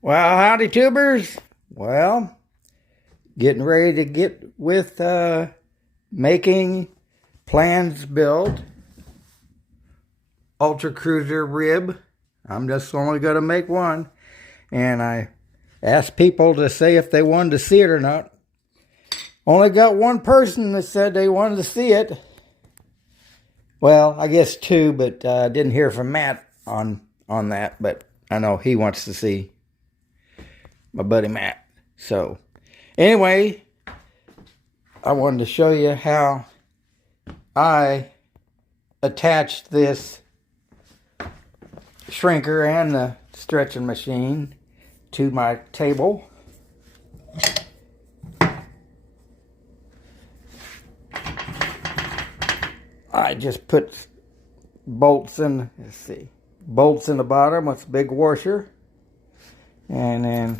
Well, howdy, tubers. Well, getting ready to get with making plans build Ultra Cruiser rib. I'm just only going to make one. And I asked people to say if they wanted to see it or not. Only got one person that said they wanted to see it. Well, I guess two, but I didn't hear from Matt on that. But I know he wants to see my buddy Matt. So anyway, I wanted to show you how I attached this shrinker and the stretching machine to my table. I just put bolts in, bolts in the bottom with a big washer, and then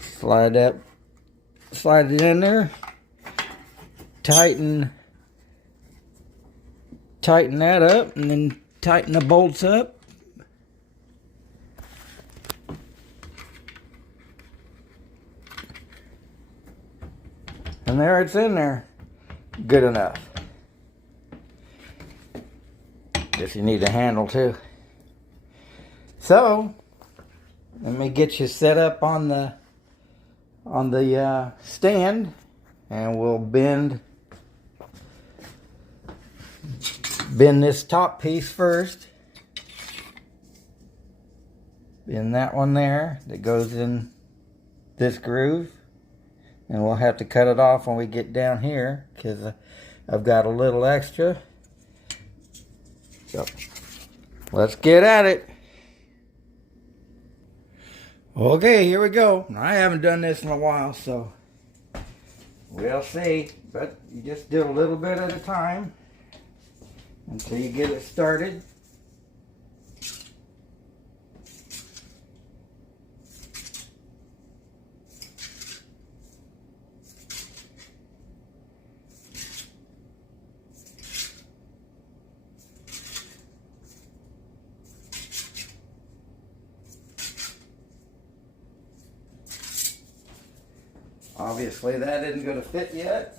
slide it in there, tighten that up, and then tighten the bolts up. And there it's in there. Good enough. Guess you need a handle too. So let me get you set up on the stand, and we'll bend this top piece first. Bend that one there that goes in this groove. And we'll have to cut it off when we get down here because I've got a little extra. So let's get at it. Okay, here we go. I haven't done this in a while, so we'll see. But you just do a little bit at a time until you get it started. Obviously that isn't going to fit yet.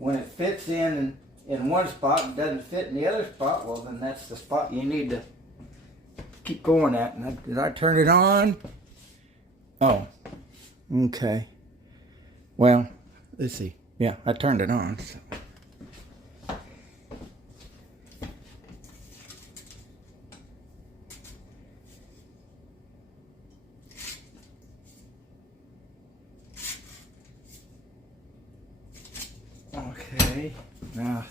When it fits in one spot and doesn't fit in the other spot, well, then that's the spot you need to keep going at. And did I turn it on? Oh, okay. Well, let's see. Yeah, I turned it on. So. Okay, now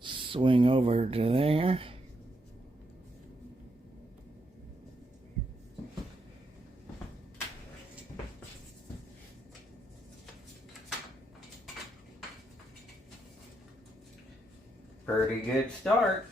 swing over to there. Pretty good start.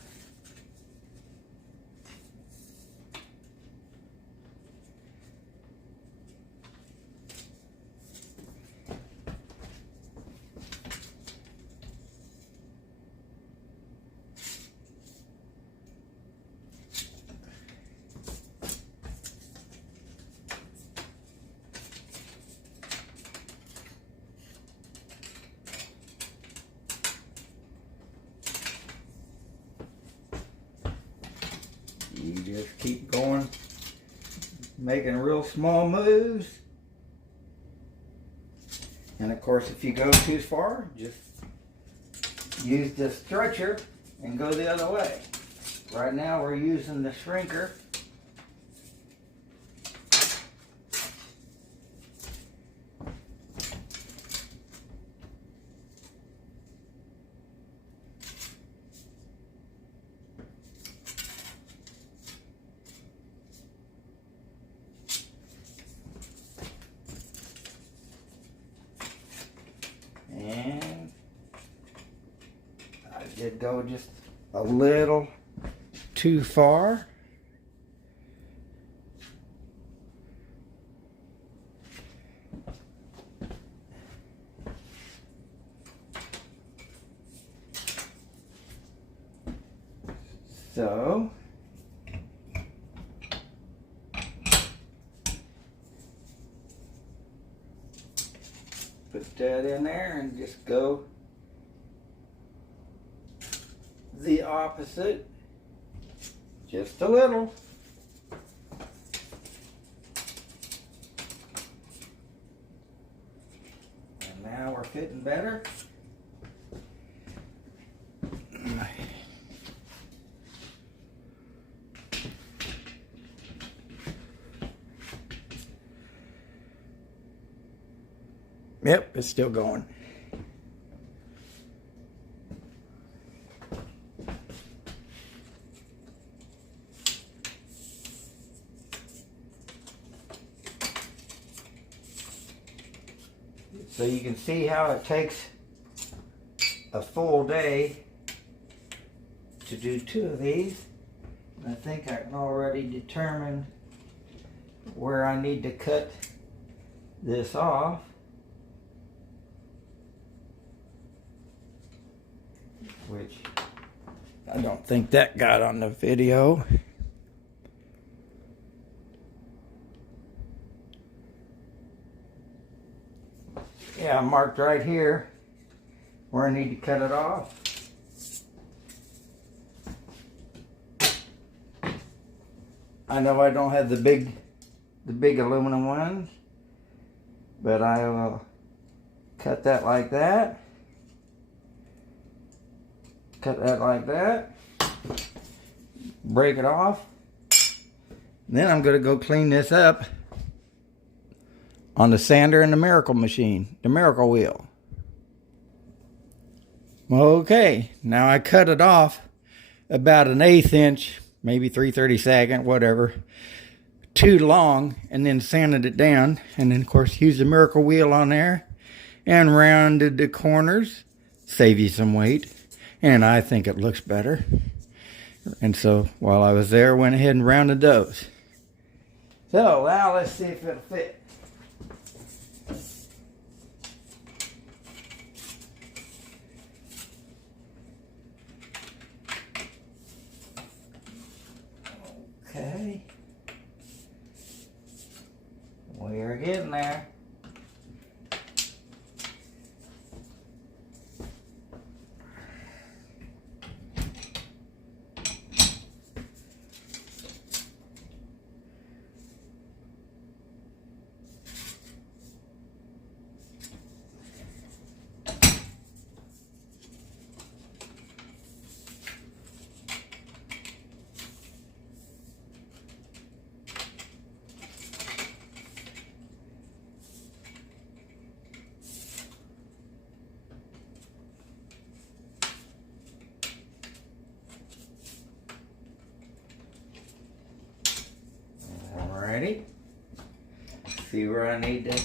You just keep going, making real small moves. And of course, if you go too far, just use the stretcher and go the other way. Right now we're using the shrinker. did go just a little too far. So put that in there and just go the opposite, just a little. And now we're fitting better. Yep, it's still going. So you can see how it takes a full day to do 2 of these. I think I can already determine where I need to cut this off. Which I don't think that got on the video. Yeah, I marked right here where I need to cut it off. I know I don't have the big aluminum ones, but I will cut that like that. Cut that like that. Break it off. Then I'm going to go clean this up on the sander and the Miracle machine, the Miracle wheel. Okay, now I cut it off about an 1/8 inch, maybe 3/32, whatever, too long, and then sanded it down, and then of course used the Miracle wheel on there and rounded the corners, save you some weight, and I think it looks better. And so while I was there, went ahead and rounded those. So now let's see if it'll fit. Okay, we're getting there. Alrighty, see where I need to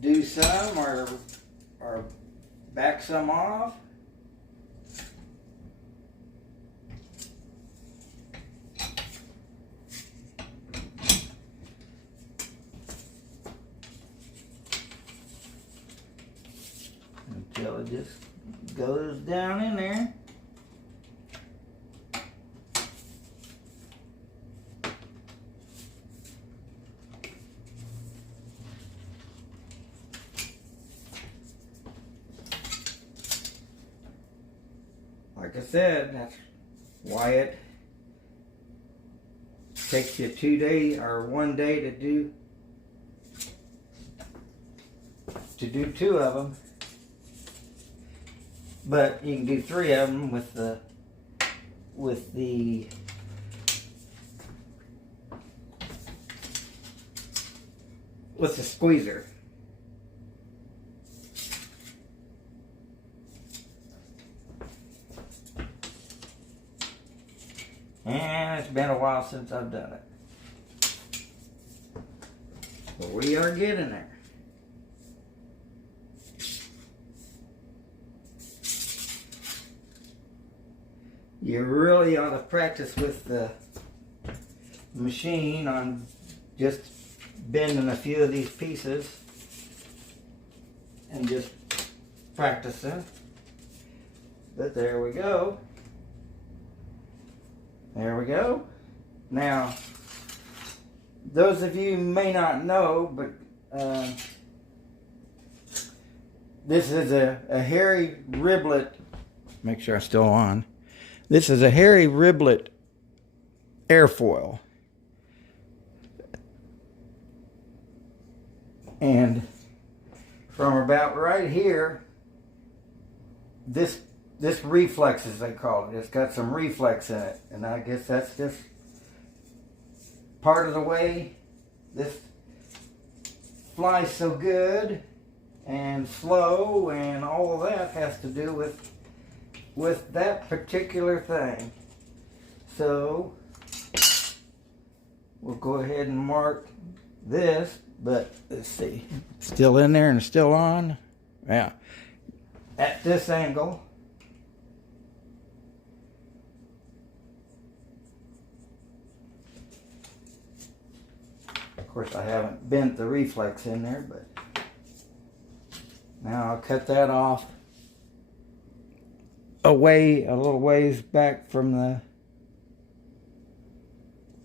do some or back some off. Until it just goes down in there. Like I said, that's why it takes you 2 days or 1 day to do 2 of them. But you can do 3 of them with the squeezer. And it's been a while since I've done it. But we are getting there. you really ought to practice with the machine on just bending a few of these pieces and just practicing. But there we go. There we go. Now, those of you who may not know, but this is a hairy riblet. Make sure I'm still on. This is a hairy riblet airfoil. And from about right here, this reflex, as they call it, it's got some reflex in it. And I guess that's just part of the way this flies so good and slow, and all of that has to do with that particular thing. So we'll go ahead and mark this, but let's see, still in there and still on. Yeah, at this angle. Of course, I haven't bent the reflex in there, but now I'll cut that off a little ways back from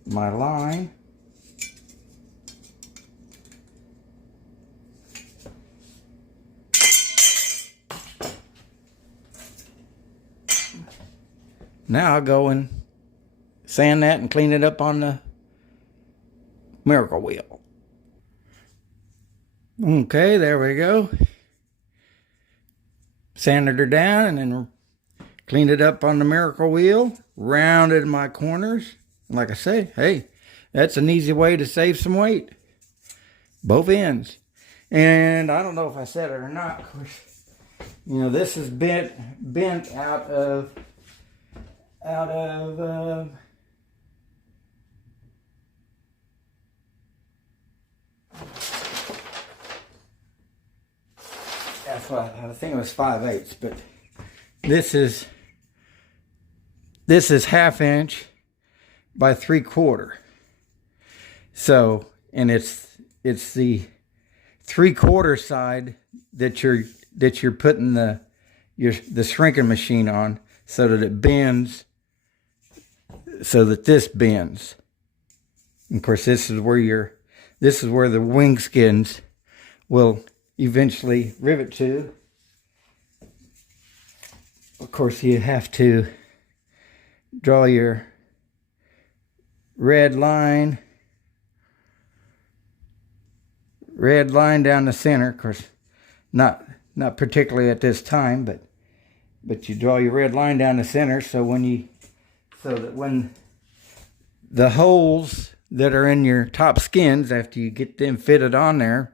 my line. Now I'll go and sand that and clean it up on the Miracle Wheel. Okay, there we go. Sanded her down and then cleaned it up on the Miracle Wheel. Rounded my corners. Like I say, hey, that's an easy way to save some weight. Both ends. And I don't know if I said it or not. Of course, you know, this is bent out of that's what I think it was 5/8, but this is 1/2 inch by 3/4. So, and it's the 3/4 side that you're putting the shrinking machine on, so that it bends, so that this bends. And of course, this is where the wing skins will eventually rivet to. Of course, you have to draw your red line down the center. Of course, not particularly at this time, but you draw your red line down the center, so that when the holes that are in your top skins, after you get them fitted on there,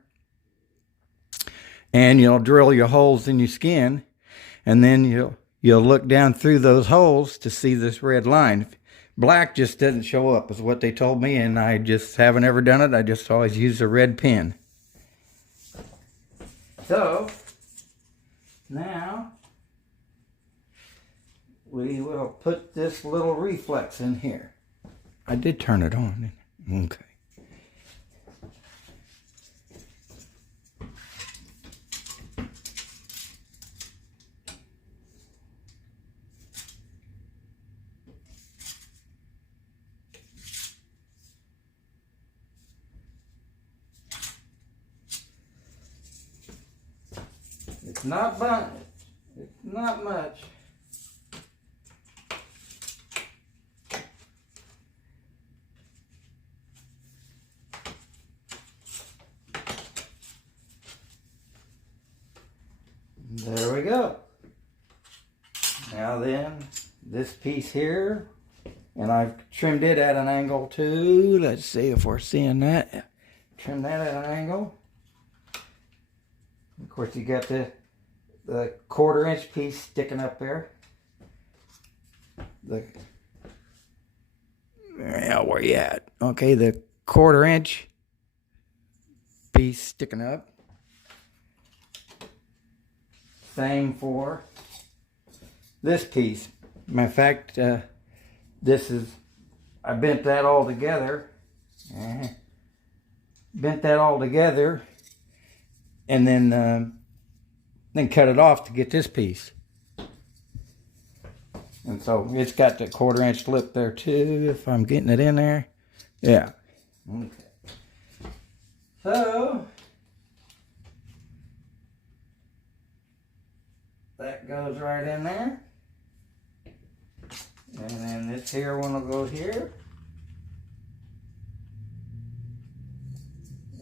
and you'll drill your holes in your skin, and then you'll look down through those holes to see this red line. Black just doesn't show up, is what they told me, and I just haven't ever done it. I just always use a red pen. So now we will put this little reflex in here. I did turn it on. Okay. It's not much. It's not much. There we go. Now then, this piece here, and I've trimmed it at an angle too. Let's see if we're seeing that. Trim that at an angle. Of course, you got the 1/4 inch piece sticking up there. Yeah, where you at? Okay, the 1/4 inch piece sticking up. Same for this piece. Matter of fact, I bent that all together. Bent that all together, and then cut it off to get this piece. And so it's got the 1/4 inch lip there too, if I'm getting it in there. Yeah. Okay. So that goes right in there. And then this here one will go here.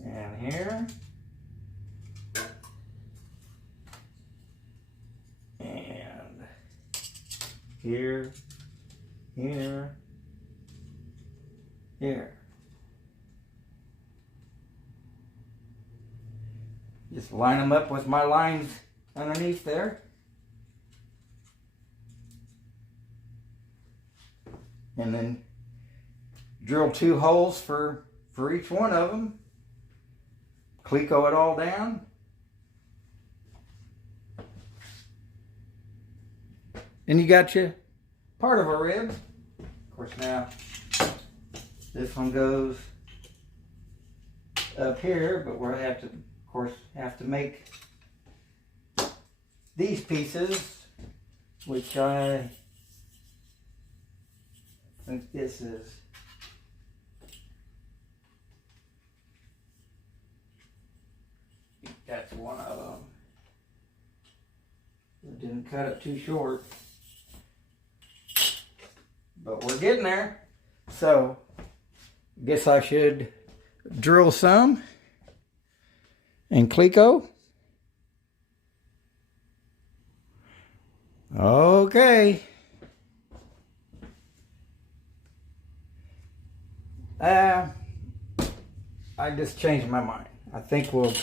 And here. And here. Here. Here. Just line them up with my lines underneath there. And then drill 2 holes for each one of them. Cleco it all down. And you got your part of a rib. Of course now, this one goes up here, but we'll have to, of course, make these pieces, which I think this is. That's one of them. It didn't cut it too short, but we're getting there. So, I guess I should drill some and Cleco. Okay. I just changed my mind. I think we'll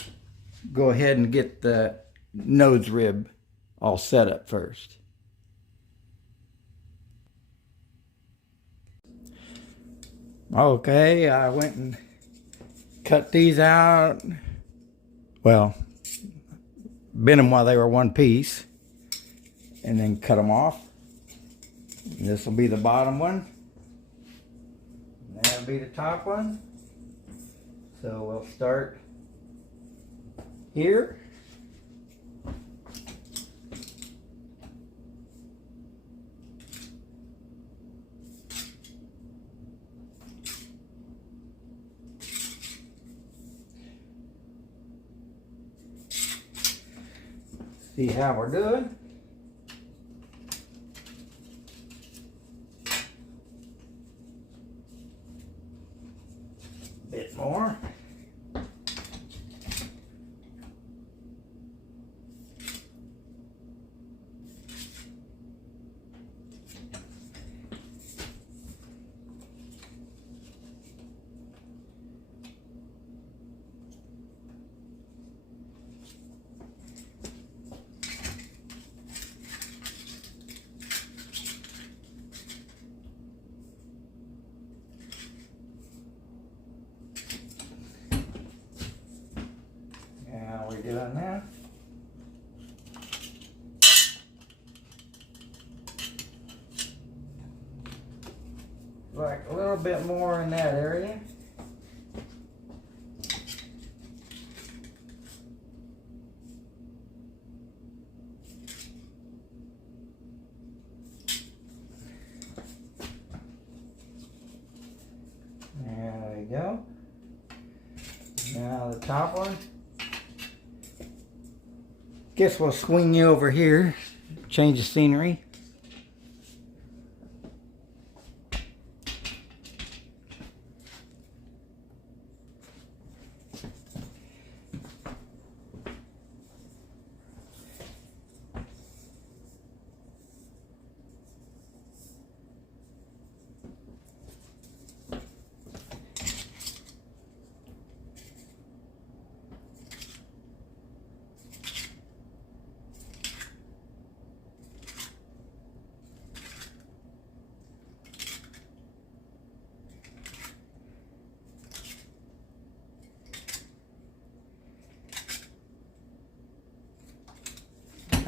go ahead and get the nose rib all set up first. Okay, I went and cut these out. Well, bent them while they were one piece, and then cut them off. This will be the bottom one. And that'll be the top one. So we'll start here. See how we're doing. Bit more. How we doing now? Like a little bit more in that area. There we go. Now the top one. Guess we'll swing you over here, change the scenery.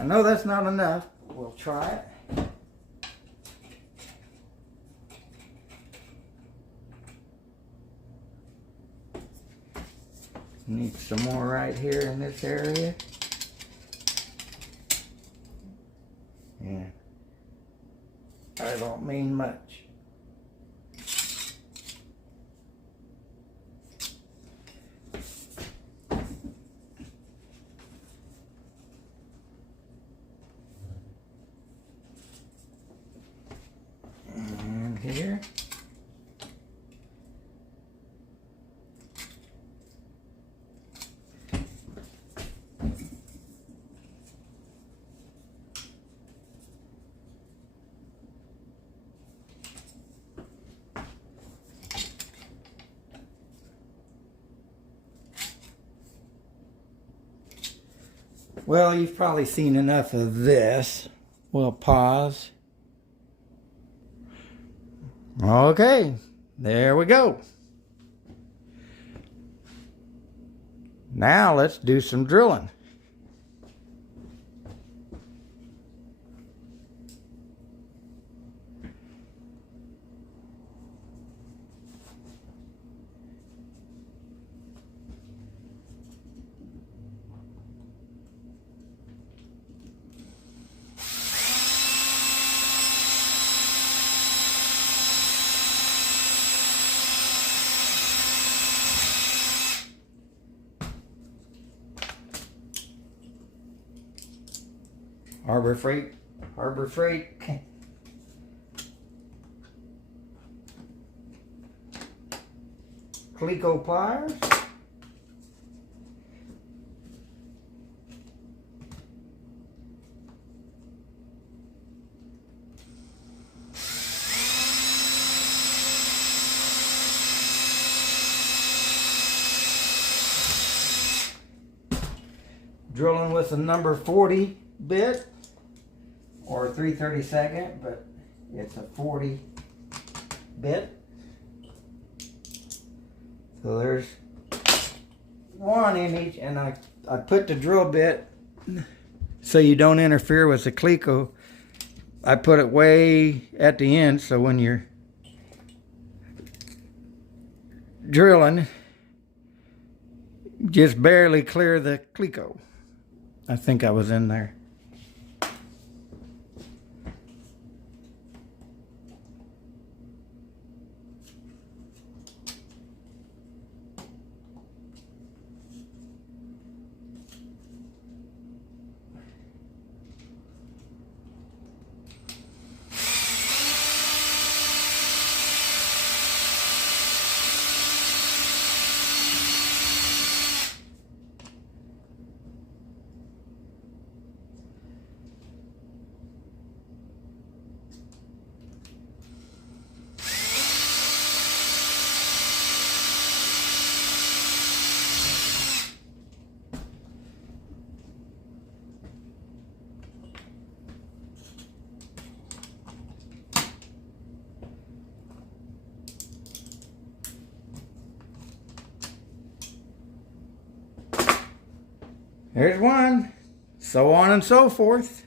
I know that's not enough. We'll try it. Need some more right here in this area. Yeah. I don't mean much. And here. Well, you've probably seen enough of this. We'll pause. Okay, there we go. Now let's do some drilling. Harbor Freight. Cleco pliers. Drilling with a number 40 bit or 3/32, but it's a 40 bit. So there's one in each, and I put the drill bit so you don't interfere with the cleco. I put it way at the end, so when you're drilling, just barely clear the cleco. I think I was in there. There's one, so on and so forth,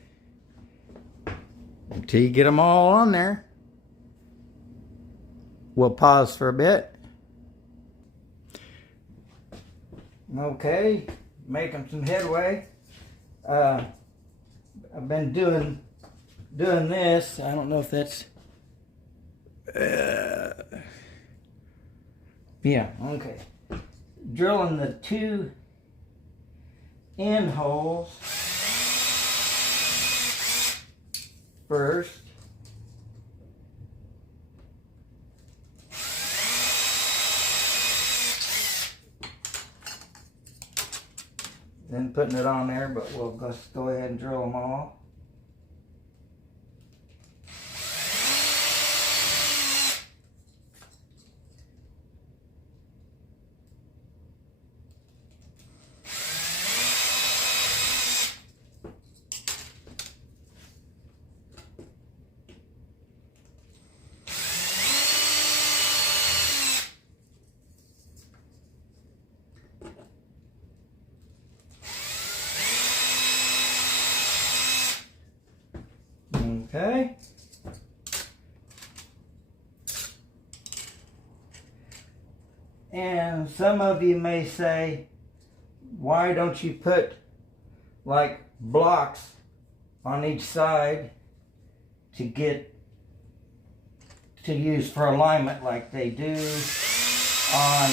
until you get them all on there. We'll pause for a bit. Okay, making some headway. I've been doing this. I don't know if that's yeah, okay. Drilling the two end holes first. Then putting it on there, but we'll just go ahead and drill them all. Okay. And some of you may say, why don't you put like blocks on each side to use for alignment like they do on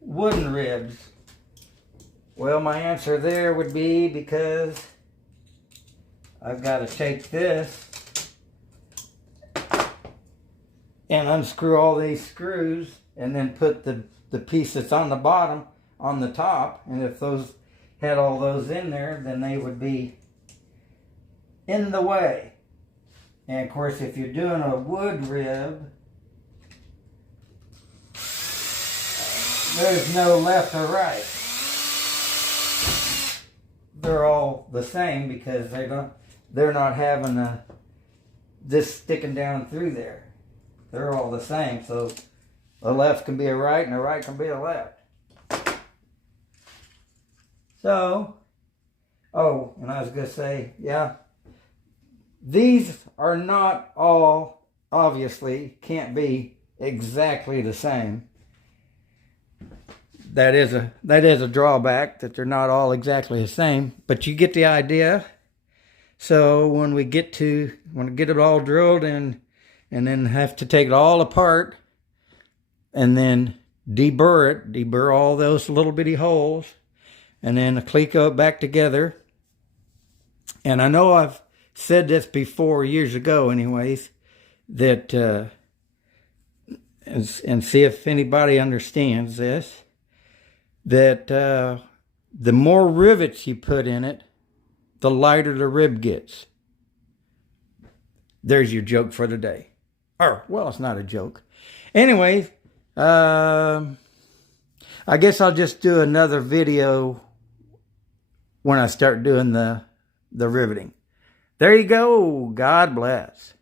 wooden ribs? Well, my answer there would be because I've got to take this and unscrew all these screws and then put the piece that's on the bottom on the top, and if those had all those in there, then they would be in the way. And of course, if you're doing a wood rib, there's no left or right. They're all the same because they're not having this sticking down through there. They're all the same, so a left can be a right and a right can be a left. So, oh, and I was going to say, yeah, these are not all, obviously, can't be exactly the same. That is a drawback, that they're not all exactly the same, but you get the idea. So when we get it all drilled in, and then have to take it all apart and then deburr all those little bitty holes, and then cleco it back together. And I know I've said this before years ago anyways, that and see if anybody understands this, that the more rivets you put in it, the lighter the rib gets. There's your joke for the day. Or, well, it's not a joke. Anyway, I guess I'll just do another video when I start doing the riveting. There you go. God bless.